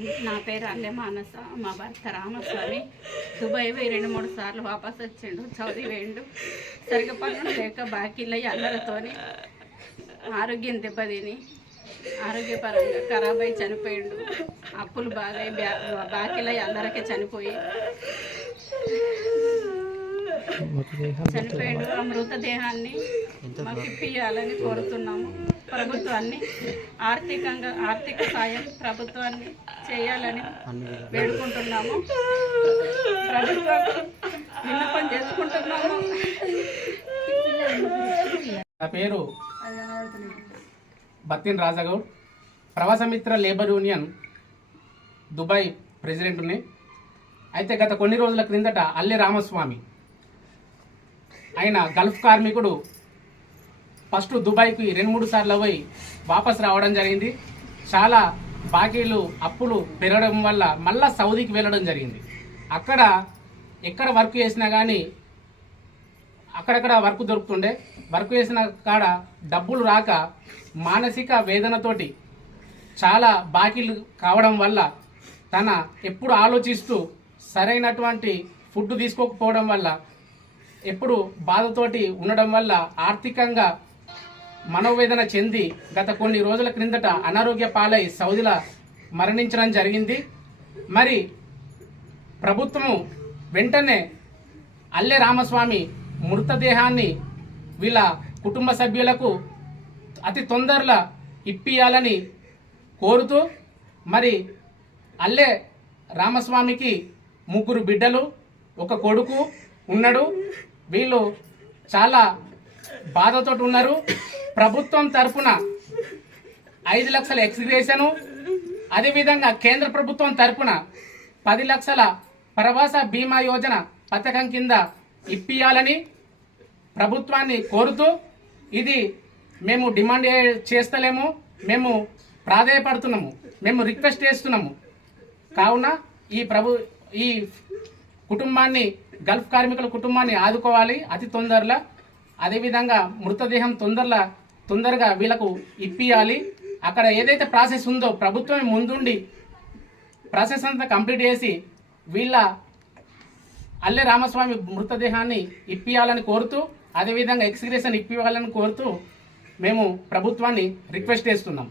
నా పేరు అల్లె మానస మా భర్త రామస్వామి. దుబాయ్ పోయి రెండు మూడు సార్లు వాపస్ వచ్చిండు సౌదీ వేయండు. సరిగ్గా పనులు లేక బాకీల అందరితోని ఆరోగ్యం దెబ్బతిని ఆరోగ్యపరంగా ఖరాబ్ అయి చనిపోయిండు. అప్పులు బాగా అయి బ్యా- బాకీల అందరికీ చనిపోయి చనిపోయిండు. ఆ మృతదేహాన్ని మాకు ఇప్పియాలని కోరుతున్నాము. ప్రభుత్వాన్ని ఆర్థికంగా ఆర్థిక సాయం ప్రభుత్వాన్ని చేయాలని వేడుకుంటున్నాము. ప్రభుత్వం విన్నపం చేసుకుంటున్నాము. నా పేరు Battin Rajagoud. Pravasamitra labour union Dubai ప్రెసిడెంట్ని. అయితే గత కొన్ని రోజుల క్రిందట అల్లె రామస్వామి. ఆయన గల్ఫ్ కార్మికుడు ఫస్ట్ దుబాయ్కి రెండు మూడు సార్లు పోయి వాపస్ రావడం జరిగింది. చాలా బాకీలు అప్పులు పెరగడం వల్ల మళ్ళా సౌదీకి వెళ్ళడం జరిగింది. అక్కడ ఎక్కడ వర్క్ చేసినా కానీ అక్కడక్కడ వర్క్ దొరుకుతుండే. వర్క్ చేసిన కాడ డబ్బులు రాక మానసిక వేదనతోటి చాలా బాకీలు కావడం వల్ల తన ఎప్పుడు ఆలోచిస్తూ సరైనటువంటి ఫుడ్ తీసుకోకపోవడం వల్ల ఎప్పుడు బాధతోటి ఉండడం వల్ల ఆర్థికంగా మనోవేదన చెంది గత కొన్ని రోజుల క్రిందట అనారోగ్య పాలై సౌదిల మరణించడం జరిగింది. మరి ప్రభుత్వము వెంటనే అల్లె రామస్వామి మృతదేహాన్ని వీళ్ళ కుటుంబ సభ్యులకు అతి తొందరలో ఇప్పియాలని కోరుతూ మరి అల్లె రామస్వామికి ముగ్గురు బిడ్డలు ఒక కొడుకు ఉన్నాడు. వీళ్ళు చాలా బాధతో ఉన్నారు. ప్రభుత్వం తరఫున ఐదు లక్షల ఎక్స్గ్రేషను అదేవిధంగా కేంద్ర ప్రభుత్వం తరపున పది లక్షల ప్రవాస బీమా యోజన పథకం కింద ఇప్పియాలని ప్రభుత్వాన్ని కోరుతూ ఇది మేము డిమాండ్ చేస్తలేము మేము ప్రాధాయపడుతున్నాము మేము రిక్వెస్ట్ చేస్తున్నాము. కావున ఈ ప్రభు ఈ కుటుంబాన్ని గల్ఫ్ కార్మికుల కుటుంబాన్ని ఆదుకోవాలి అతి తొందరలో. అదేవిధంగా మృతదేహం తొందరలో తొందరగా వీళ్ళకు ఇప్పియాలి. అక్కడ ఏదైతే ప్రాసెస్ ఉందో ప్రభుత్వమే ముందుండి ప్రాసెస్ అంతా కంప్లీట్ చేసి వీళ్ళ అల్లె రామస్వామి మృతదేహాన్ని ఇప్పియాలని కోరుతూ అదేవిధంగా ఎక్స్గ్రేషన్ ఇప్పివ్వాలని కోరుతూ మేము ప్రభుత్వాన్ని రిక్వెస్ట్ చేస్తున్నాం.